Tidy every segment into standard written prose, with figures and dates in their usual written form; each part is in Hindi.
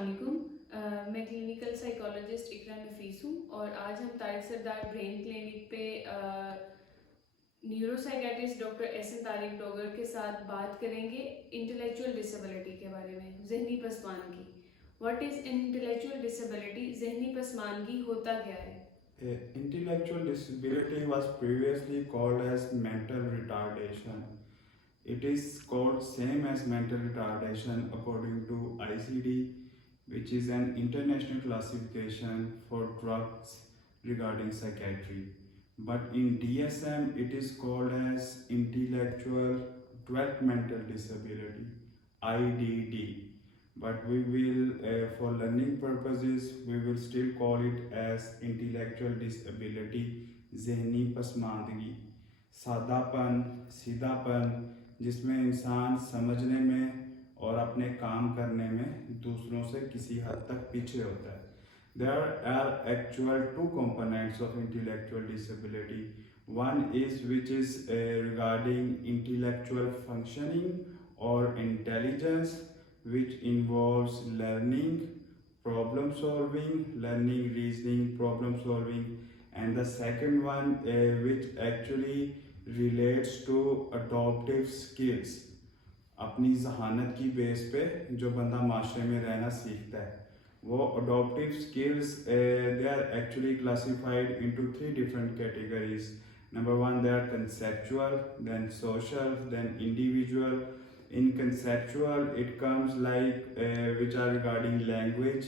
मैं क्लिनिकल साइकोलॉजिस्ट इकरा नफीस हूँ और आज हम तारिक सरदार ब्रेन क्लिनिक पे न्यूरोसाइकेट्रिस्ट डॉक्टर एहसन तारिक डोगर के साथ बात करेंगे इंटेलेक्चुअल डिसेबिलिटी के बारे में, जहनी पसमानगी। What is intellectual disability? जहनी पसमानगी होता क्या है? Intellectual disability was previously called as mental retardation. It is called same as mental retardation according to ICD, which is an international classification for drugs regarding psychiatry. But in DSM, it is called as intellectual developmental disability, IDD. But we will, for learning purposes, we will still call it as intellectual disability, जहनी पसमानदगी, सादापन, सीधापन, जिसमें इंसान समझने में और अपने काम करने में दूसरों से किसी हद तक पीछे होता है. There are actual two components of intellectual disability. One is which is regarding intellectual functioning or intelligence, which involves learning, problem solving, learning, reasoning, problem solving, and the second one which actually relates to adaptive skills. अपनी जहानत की बेस पे जो बंदा माशरे में रहना सीखता है, वो adaptive skills they are actually classified into three different categories. Number one, they are conceptual, then social, then individual. In conceptual, it comes like which are regarding language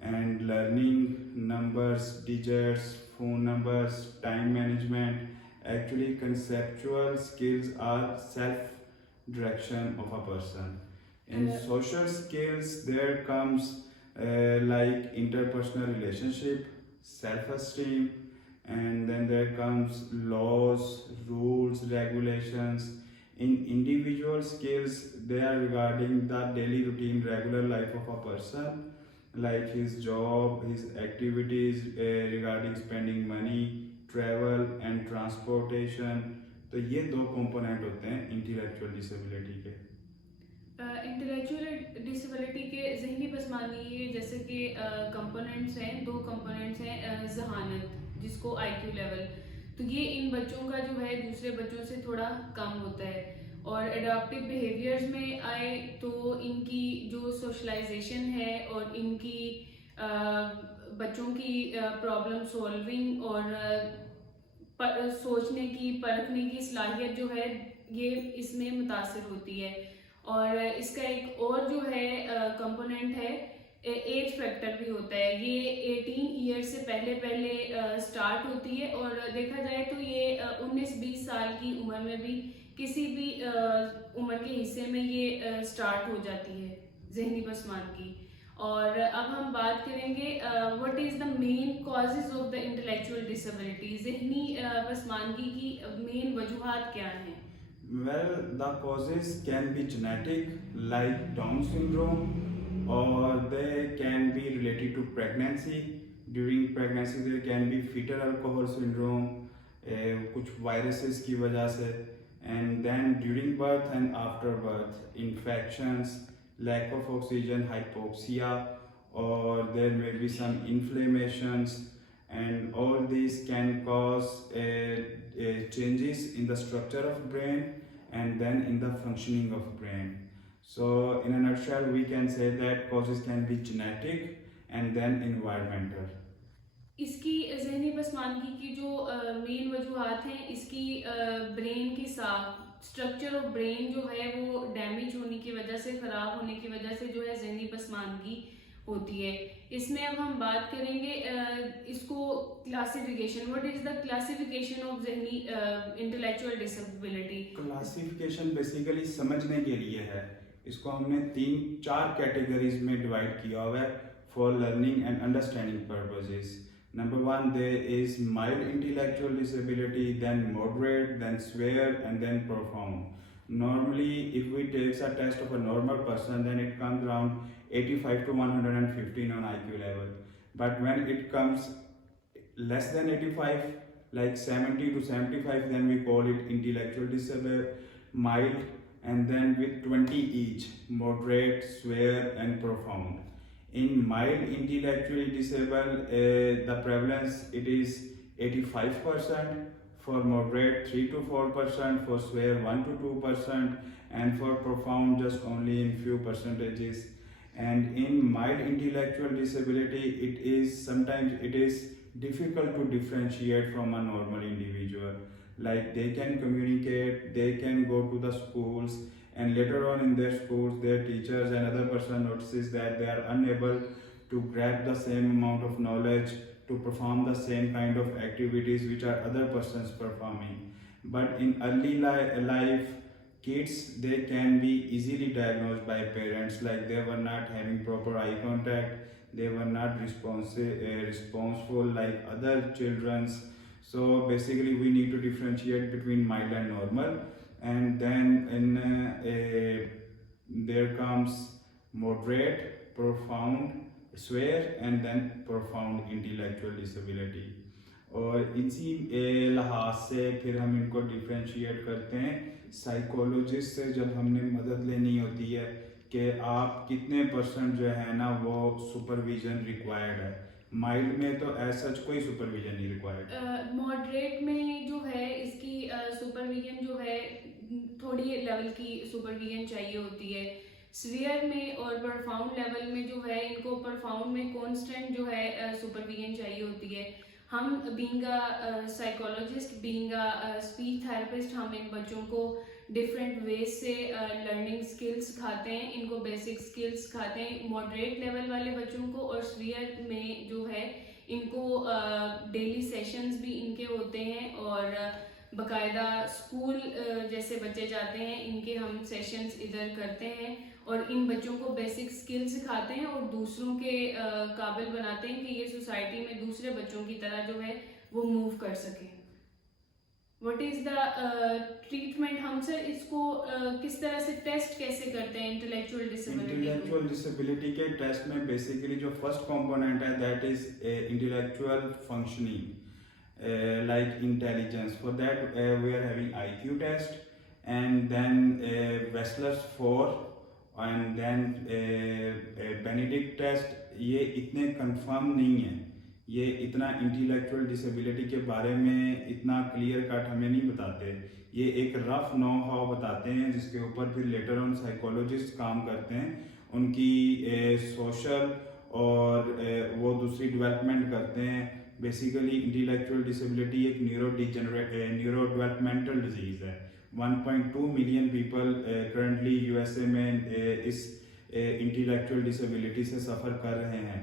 and learning, numbers, digits, phone numbers, time management. Actually, conceptual skills are self-direction of a person. In social skills, there comes like interpersonal relationship, self-esteem, and then there comes laws, rules, regulations. In individual skills, they are regarding the daily routine, regular life of a person, like his job, his activities regarding spending money, travel and transportation. तो ये दो कंपोनेंट होते हैं इंटेलेक्चुअल डिसेबिलिटी के. इंटेलेक्चुअल डिसेबिलिटी के जहनी पसमानगी जैसे कि कंपोनेंट्स हैं, दो कंपोनेंट्स हैं, जहानत जिसको आईक्यू लेवल, तो ये इन बच्चों का जो है दूसरे बच्चों से थोड़ा कम होता है. और एडाप्टिव बिहेवियर्स में आए तो इनकी जो सोशलाइजेशन है और इनकी बच्चों की प्रॉब्लम सॉल्विंग और सोचने की, परखने की सलाहियत जो है ये इसमें मुतासर होती है. और इसका एक और जो है कंपोनेंट है, एज फैक्टर भी होता है. ये 18 ईयर से पहले स्टार्ट होती है और देखा जाए तो ये 19-20 साल की उम्र में भी किसी भी उम्र के हिस्से में ये स्टार्ट हो जाती है जहनी पसमानगी. और अब हम बात करेंगे what is the main causes of the intellectual disability. जहनी पसमानगी की मेन वजूहात क्या हैं? Well, the causes can be genetic, like Down syndrome, or they can be related to pregnancy. During pregnancy, there can be fetal alcohol syndrome, कुछ viruses की वजह से, and then during birth and after birth, infections, lack of oxygen, hypoxia, or there may be some inflammations, and all these can cause changes in the structure of brain and then in the functioning of brain. So in a nutshell, we can say that causes can be genetic and then environmental. इसकी जहनी पसमानगी की जो मेन वजूहात हैं, इसकी ब्रेन की स्ट्रक्चर ऑफ ब्रेन जो है वो डैमेज होने की वजह से, ख़राब होने की वजह से जो है जहनी पसमानगी होती है. इसमें अब हम बात करेंगे इसको classification. What is the classification of जहनी इंटेलेक्चुअल डिसेबिलिटी? क्लासिफिकेशन बेसिकली समझने के लिए है. इसको हमने 3-4 कैटेगरीज में डिवाइड किया हुआ है for learning and understanding purposes. Number one, there is mild intellectual disability, then moderate, then severe, and then profound. Normally, if we take a test of a normal person, then it comes around 85 to 115 on IQ level. But when it comes less than 85, like 70 to 75, then we call it intellectual disability, mild, and then with 20 each, moderate, severe, and profound. In mild intellectually disabled, the prevalence it is 85%, for moderate 3 to 4%, for severe 1 to 2%, and for profound just only in few percentages. And in mild intellectual disability, it is sometimes it is difficult to differentiate from a normal individual. Like they can communicate, they can go to the schools, and later on in their schools their teachers and other person notices that they are unable to grab the same amount of knowledge to perform the same kind of activities which are other persons performing. But in early life, kids they can be easily diagnosed by parents, like they were not having proper eye contact, they were not responsible like other children's. So basically we need to differentiate between mild and normal. And then there comes moderate, profound, severe, and then profound intellectual disability. और इसी लिहाज से फिर हम इनको डिफ्रेंशिएट करते हैं साइकोलॉजिस्ट से जब हमने मदद लेनी होती है कि आप कितने परसेंट जो है ना वो सुपरविजन रिक्वायर्ड है। माइल्ड में तो ऐसा कोई सुपरविजन नहीं रिक्वायर्ड। मॉडरेट में जो है इसकी सुपरविजन जो है थोड़ी लेवल की सुपरविजन चाहिए होती है। सीवियर में और परफाउंड लेवल में जो है इनको परफाउंड में कांस्टेंट जो है सुपरविजन चाहिए होती है। हम being a psychologist, being a speech therapist, हम इन बच्चों को डिफरेंट वेज से लर्निंग स्किल्स सिखाते हैं, इनको बेसिक स्किल्स सिखाते हैं मॉडरेट लेवल वाले बच्चों को। और सीवियर में जो है इनको डेली सेशंस भी इनके होते हैं और बकायदा स्कूल जैसे बच्चे जाते हैं इनके हम सेशंस इधर करते हैं और इन बच्चों को बेसिक स्किल सिखाते हैं और दूसरों के काबिल बनाते हैं कि ये सोसाइटी में दूसरे बच्चों की तरह जो है वो मूव कर सके। What is the treatment? हम सर इसको किस तरह से टेस्ट कैसे करते हैं इंटेलेक्चुअल डिसेबिलिटी के टेस्ट में बेसिकली जो फर्स्ट कंपोनेंट है that is intellectual functioning like intelligence. For that we are having IQ test and then Wechsler's 4 and then Benedict test. ये इतने कंफर्म नहीं है, ये इतना इंटेलेक्चुअल डिसेबिलिटी के बारे में इतना क्लियर कट हमें नहीं बताते। ये एक रफ नो हाउ बताते हैं जिसके ऊपर फिर लेटर ऑन साइकोलॉजिस्ट काम करते हैं, उनकी सोशल और वो दूसरी डेवलपमेंट करते हैं। बेसिकली इंटेलेक्चुअल डिसेबिलिटी एक न्यूरो डेवलपमेंटल डिजीज़ है। 1.2 मिलियन पीपल करंटली यूएसए में इस इंटेलेक्चुअल डिसेबिलिटी से सफ़र कर रहे हैं।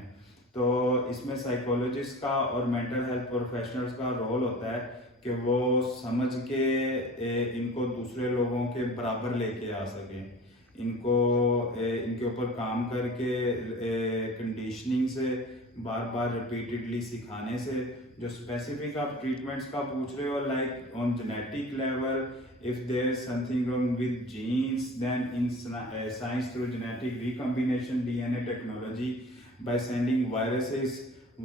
तो इसमें साइकोलॉजिस्ट का और मेंटल हेल्थ प्रोफेशनल्स का रोल होता है कि वो समझ के इनको दूसरे लोगों के बराबर लेके आ सकें, इनको इनके ऊपर काम करके कंडीशनिंग से बार बार रिपीटेडली सिखाने से। जो स्पेसिफिक आप ट्रीटमेंट्स का पूछ रहे हो like on genetic level, if there is something wrong with genes, then in science through genetic recombination DNA technology, by sending viruses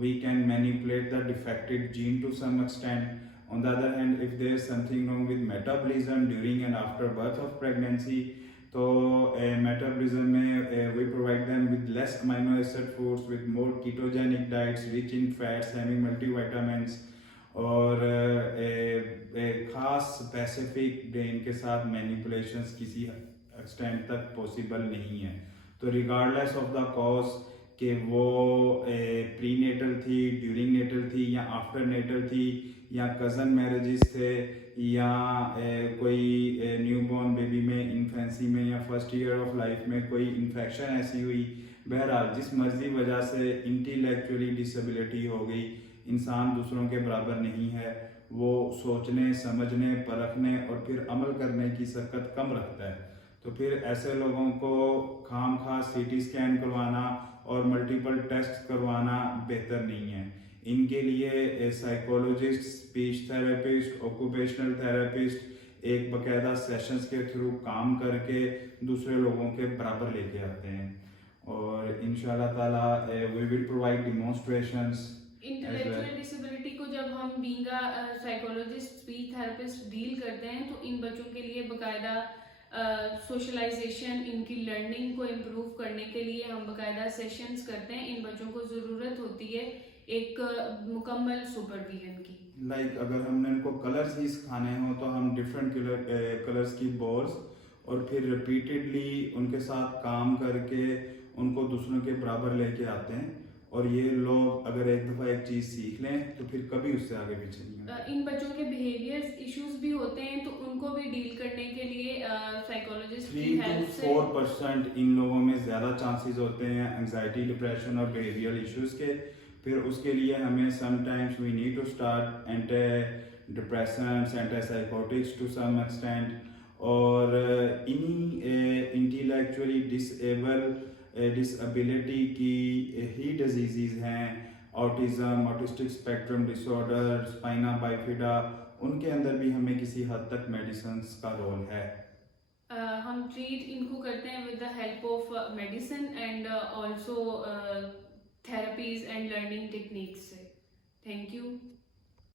we can manipulate the defected gene to some extent. On the other hand, if there is something wrong with metabolism during and after birth of pregnancy, तो मेटाबॉलिज्म में we provide them with less amino acid foods with more ketogenic diets rich in fats having multivitamins और खास स्पेसिफिक ब्रेन के साथ मैनिपुलेशंस किसी एक्सटेंट तक पॉसिबल नहीं है। तो रिगार्डलेस ऑफ द कॉज कि वो प्री नेटल थी, ड्यूरिंग नेटल थी या आफ्टर नेटल थी या कज़न मैरिजेस थे या कोई न्यूबॉर्न बेबी में इन्फेंसी में या फर्स्ट ईयर ऑफ लाइफ में कोई इन्फेक्शन ऐसी हुई, बहरहाल जिस मर्जी वजह से इंटेलेक्चुअली डिसेबिलिटी हो गई, इंसान दूसरों के बराबर नहीं है, वो सोचने समझने परखने और फिर अमल करने की सकत कम रखता है। तो फिर ऐसे लोगों को खाम खा सीटी स्कैन करवाना और मल्टीपल टेस्ट करवाना बेहतर नहीं है। इनके लिए psychologist, speech therapist, occupational therapist एक बकायदा सेशंस के थ्रू काम करके दूसरे लोगों के बराबर लेके आते हैं और इंशाल्लाह ताला we will provide demonstrations. Intellectual disability को जब हम being a psychologist, speech therapist deal करते हैं तो इन बच्चों के लिए बकायदा सोशलाइजेशन, इनकी लर्निंग को इम्प्रूव करने के लिए हम बाकायदा सेशंस करते हैं। इन बच्चों को ज़रूरत होती है एक मुकम्मल सुपरविजन की। लाइक अगर हमने इनको कलर्स ही सिखाने हो तो हम डिफरेंट कलर्स की बॉल्स और फिर रिपीटेडली उनके साथ काम करके उनको दूसरों के बराबर लेके आते हैं, और ये लोग अगर एक दफ़ा एक चीज़ सीख लें तो फिर कभी उससे आगे पीछे नहीं होते। इन बच्चों के बिहेवियर्स इश्यूज भी होते हैं, तो उनको भी डील करने के लिए साइकोलॉजिस्ट की 3 हेल्प to से 4% इन लोगों में ज़्यादा चांसेस होते हैं एंजाइटी, डिप्रेशन और बिहेवियरल इश्यूज के। फिर उसके लिए हमें sometimes we need to start anti depressions, anti psychotics to some extent, और इन्हीं इंटेलेक्चुअली डिसेबिलिटी की ही डिजीज़ हैं, autism, autistic spectrum disorder, spina bifida, उनके अंदर भी हमें किसी हद तक मेडिसिन का रोल है। हम ट्रीट इनको करते हैं with the help of medicine and also therapies and learning techniques से। Thank you.